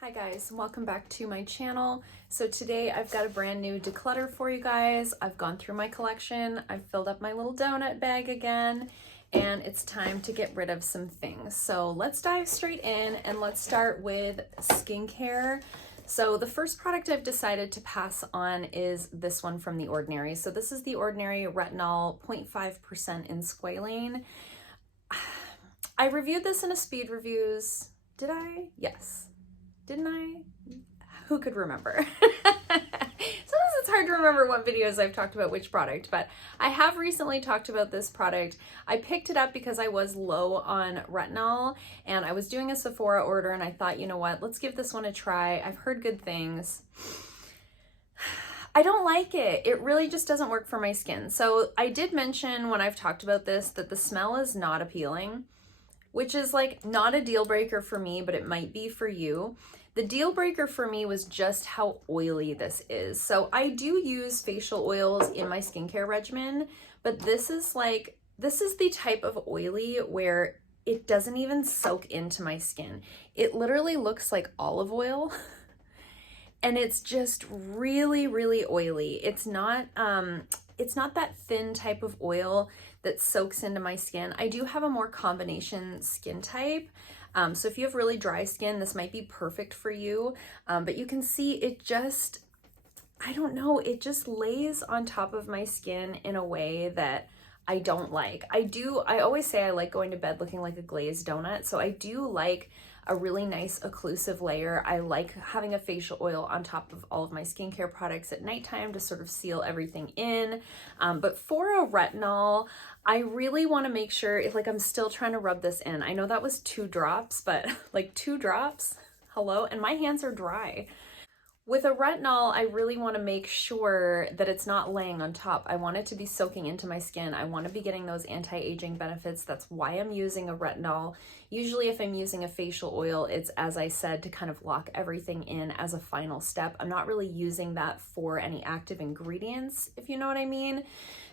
Hi guys, welcome back to my channel. So today I've got a brand new declutter for you guys. I've gone through my collection, I've filled up my little donut bag again, and it's time to get rid of some things. So let's dive straight in and let's start with skincare. So the first product I've decided to pass on is this one from The Ordinary. So this is The Ordinary Retinol 0.5% in Squalane. I reviewed this in a speed reviews. Did I? Yes. Didn't I? Who could remember? Sometimes it's hard to remember what videos I've talked about which product, but I have recently talked about this product. I picked it up because I was low on retinol and I was doing a Sephora order and I thought, you know what, let's give this one a try. I've heard good things. I don't like it. It really just doesn't work for my skin. So I did mention when I've talked about this that the smell is not appealing, which is like not a deal breaker for me, but it might be for you. The deal breaker for me was just how oily this is. So I do use facial oils in my skincare regimen, but this is the type of oily where it doesn't even soak into my skin. It literally looks like olive oil and it's just really, really oily. It's not that thin type of oil that soaks into my skin. I do have a more combination skin type. So if you have really dry skin, this might be perfect for you. But you can see it just, I don't know, it just lays on top of my skin in a way that I don't like. I always say I like going to bed looking like a glazed donut. So I do like a really nice occlusive layer. I like having a facial oil on top of all of my skincare products at nighttime to sort of seal everything in. But for a retinol, I really want to make sure, I'm still trying to rub this in. I know that was 2 drops, but like 2 drops, hello? And my hands are dry. With a retinol, I really want to make sure that it's not laying on top. I want it to be soaking into my skin. I want to be getting those anti-aging benefits. That's why I'm using a retinol. Usually if I'm using a facial oil, it's, as I said, to kind of lock everything in as a final step. I'm not really using that for any active ingredients, if you know what I mean.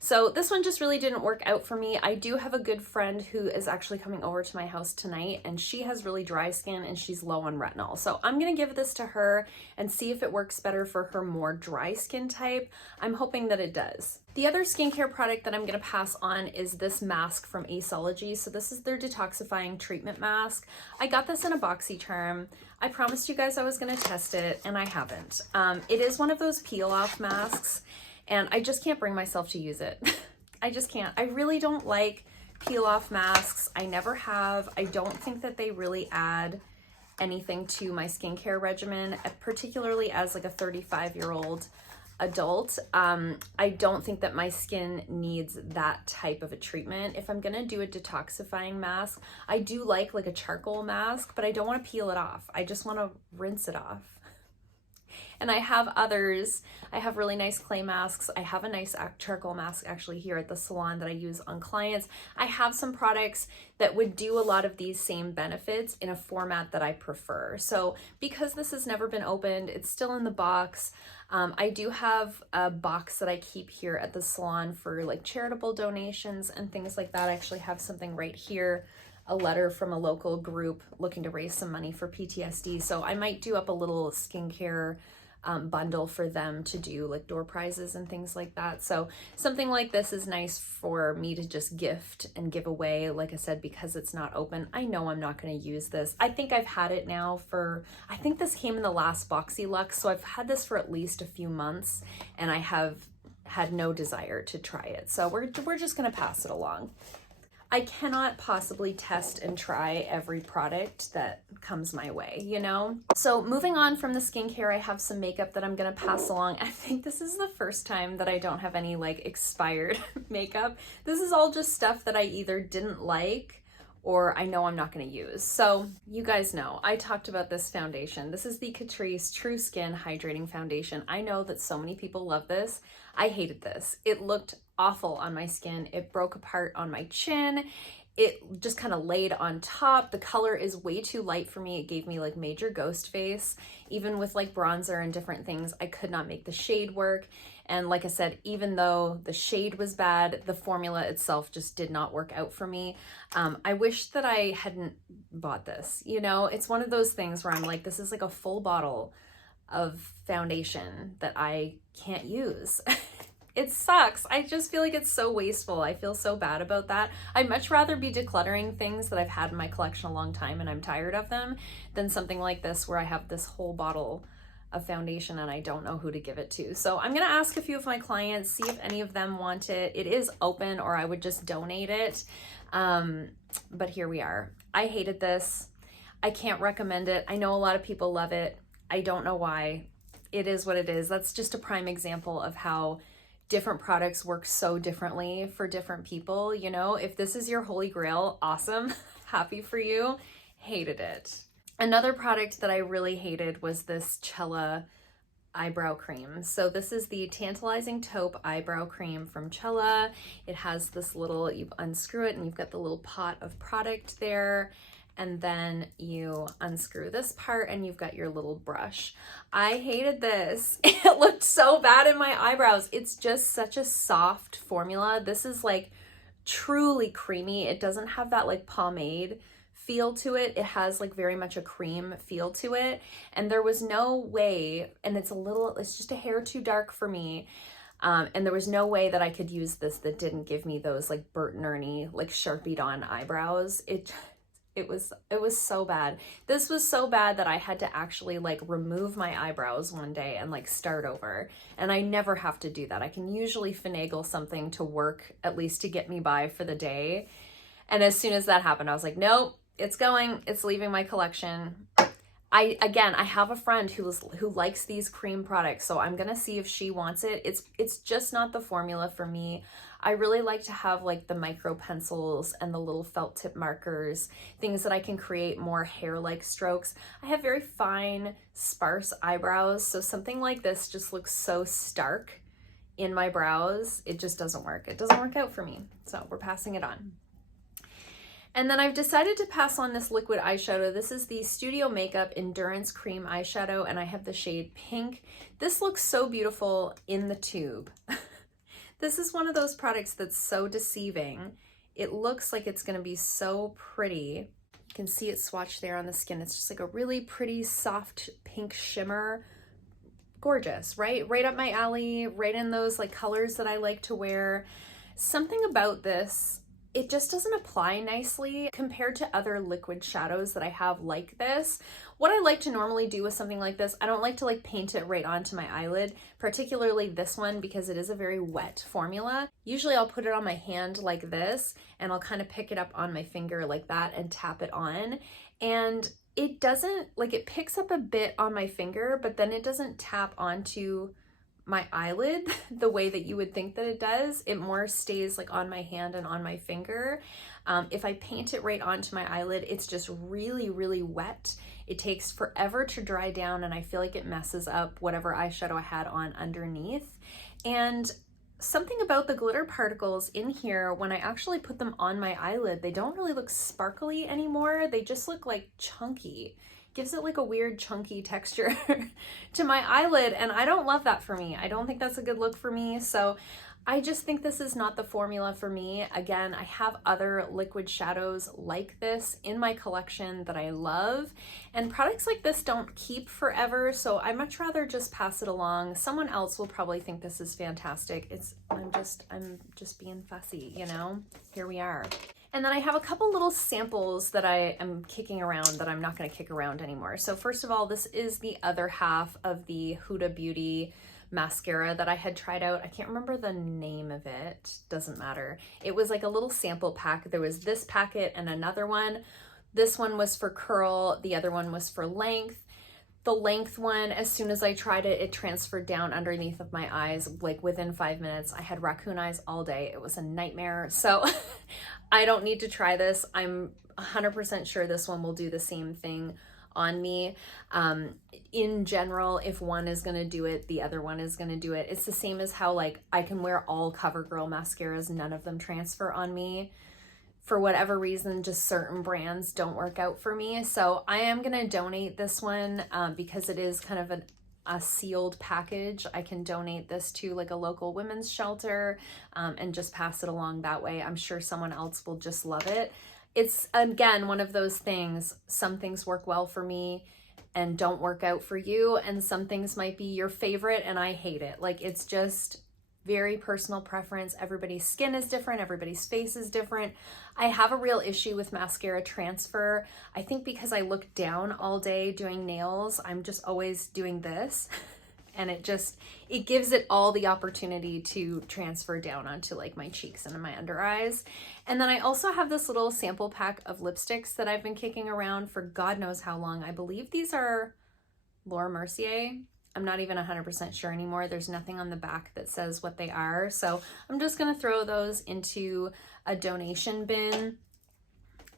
So this one just really didn't work out for me. I do have a good friend who is actually coming over to my house tonight and she has really dry skin and she's low on retinol. So I'm gonna give this to her and see if it works better for her more dry skin type. I'm hoping that it does. The other skincare product that I'm gonna pass on is this mask from Aceology. So this is their Detoxifying treatment mask. I got this in a BoxyCharm. I promised you guys I was gonna test it and I haven't. It is one of those peel off masks and I just can't bring myself to use it. I just can't. I really don't like peel off masks. I never have. I don't think that they really add anything to my skincare regimen, particularly as like a 35-year-old adult. I don't think that my skin needs that type of a treatment. If I'm gonna do a detoxifying mask, I do like a charcoal mask, but I don't want to peel it off. I just want to rinse it off. And I have others. I have really nice clay masks. I have a nice charcoal mask actually here at the salon that I use on clients. I have some products that would do a lot of these same benefits in a format that I prefer. So because this has never been opened, it's still in the box. I do have a box that I keep here at the salon for like charitable donations and things like that. I actually have something right here, a letter from a local group looking to raise some money for PTSD. So I might do up a little skincare bundle for them to do like door prizes and things like that. So something like this is nice for me to just gift and give away. Like I said, because it's not open, I know I'm not going to use this. I think I've had it now I think this came in the last Boxy Luxe. So I've had this for at least a few months and I have had no desire to try it. So we're just going to pass it along. I cannot possibly test and try every product that comes my way, you know? So moving on from the skincare, I have some makeup that I'm gonna pass along. I think this is the first time that I don't have any like expired makeup. This is all just stuff that I either didn't like or I know I'm not gonna use. So you guys know, I talked about this foundation. This is the Catrice True Skin Hydrating Foundation. I know that so many people love this. I hated this. It looked awful on my skin. It broke apart on my chin. It just kind of laid on top. The color is way too light for me. It gave me like major ghost face. Even with like bronzer and different things, I could not make the shade work. And like I said, even though the shade was bad, the formula itself just did not work out for me. I wish that I hadn't bought this. You know, it's one of those things where I'm like, this is like a full bottle of foundation that I can't use. It sucks. I just feel like it's so wasteful. I feel so bad about that. I'd much rather be decluttering things that I've had in my collection a long time and I'm tired of them than something like this where I have this whole bottle of foundation and I don't know who to give it to. So I'm gonna ask a few of my clients, see if any of them want it. It is open, or I would just donate it. But here we are. I hated this. I can't recommend it. I know a lot of people love it. I don't know why. It is what it is. That's just a prime example of how different products work so differently for different people. You know, if this is your holy grail, awesome. Happy for you. Hated it. Another product that I really hated was this Chella eyebrow cream. So this is the Tantalizing Taupe eyebrow cream from Chella. It has this little, you unscrew it and you've got the little pot of product there. And then you unscrew this part and you've got your little brush. I hated this. It looked so bad in my eyebrows. It's just such a soft formula. This is like truly creamy. It doesn't have that like pomade feel to it. It has like very much a cream feel to it. And there was no way, and it's just a hair too dark for me. And there was no way that I could use this that didn't give me those like Bert and Ernie, like Sharpied on eyebrows. It was so bad. This was so bad that I had to actually like remove my eyebrows one day and like start over. And I never have to do that. I can usually finagle something to work, at least to get me by for the day. And as soon as that happened, I was like, nope, it's leaving my collection. I have a friend who likes these cream products, so I'm gonna see if she wants it. It's just not the formula for me. I really like to have like the micro pencils and the little felt tip markers, things that I can create more hair-like strokes. I have very fine, sparse eyebrows, so something like this just looks so stark in my brows. It just doesn't work. It doesn't work out for me, so we're passing it on. And then I've decided to pass on this liquid eyeshadow. This is the StudioMakeup Endurance Cream Eyeshadow, and I have the shade Pink. This looks so beautiful in the tube. This is one of those products that's so deceiving. It looks like it's gonna be so pretty. You can see it swatched there on the skin. It's just like a really pretty, soft pink shimmer. Gorgeous, right? Right up my alley, right in those like colors that I like to wear. Something about this, it just doesn't apply nicely compared to other liquid shadows that I have like this. What I like to normally do with something like this, I don't like to like paint it right onto my eyelid, particularly this one because it is a very wet formula. Usually I'll put it on my hand like this and I'll kind of pick it up on my finger like that and tap it on. And it doesn't, like it picks up a bit on my finger, but then it doesn't tap onto my eyelid the way that you would think that it does. It more stays like on my hand and on my finger. If I paint it right onto my eyelid, it's just really, really wet. It takes forever to dry down and I feel like it messes up whatever eyeshadow I had on underneath. And something about the glitter particles in here, when I actually put them on my eyelid, they don't really look sparkly anymore. They just look like chunky. Gives it like a weird chunky texture to my eyelid, and I don't love that for me. I don't think that's a good look for me, so I just think this is not the formula for me. Again, I have other liquid shadows like this in my collection that I love, and products like this don't keep forever, so I'd much rather just pass it along. Someone else will probably think this is fantastic. I'm just being fussy, you know? Here we are. And then I have a couple little samples that I am kicking around that I'm not going to kick around anymore. So first of all, this is the other half of the Huda Beauty mascara that I had tried out. I can't remember the name of it. Doesn't matter. It was like a little sample pack. There was this packet and another one. This one was for curl. The other one was for length. The length one, as soon as I tried it, it transferred down underneath of my eyes, like within 5 minutes. I had raccoon eyes all day. It was a nightmare. So I don't need to try this. I'm 100% sure this one will do the same thing on me. In general, if one is gonna do it, the other one is gonna do it. It's the same as how like I can wear all CoverGirl mascaras, none of them transfer on me. For whatever reason, just certain brands don't work out for me. So I am gonna donate this one because it is kind of a sealed package, I can donate this to like a local women's shelter and just pass it along that way. I'm sure someone else will just love it. It's, again, one of those things. Some things work well for me and don't work out for you, and some things might be your favorite and I hate it. Like, it's just very personal preference. Everybody's skin is different, everybody's face is different. I have a real issue with mascara transfer. I think because I look down all day doing nails, I'm just always doing this. And it gives it all the opportunity to transfer down onto like my cheeks and my under eyes. And then I also have this little sample pack of lipsticks that I've been kicking around for God knows how long. I believe these are Laura Mercier. I'm not even 100% sure anymore. There's nothing on the back that says what they are. So I'm just gonna throw those into a donation bin.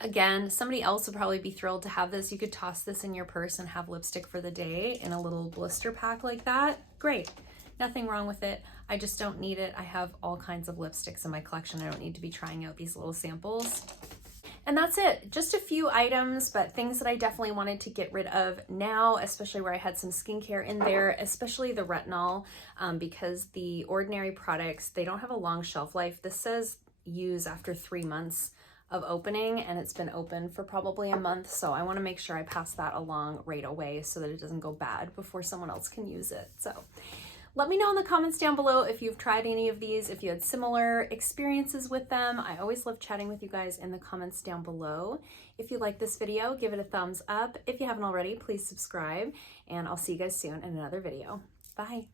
Again, somebody else would probably be thrilled to have this. You could toss this in your purse and have lipstick for the day in a little blister pack like that. Great, nothing wrong with it. I just don't need it. I have all kinds of lipsticks in my collection. I don't need to be trying out these little samples. And that's it, just a few items, but things that I definitely wanted to get rid of now, especially where I had some skincare in there, especially the retinol, because the ordinary products, they don't have a long shelf life. This says use after 3 months of opening, and it's been open for probably a month, so I want to make sure I pass that along right away so that it doesn't go bad before someone else can use it. So let me know in the comments down below if you've tried any of these, if you had similar experiences with them. I always love chatting with you guys in the comments down below. If you like this video, give it a thumbs up. If you haven't already, please subscribe, and I'll see you guys soon in another video. Bye.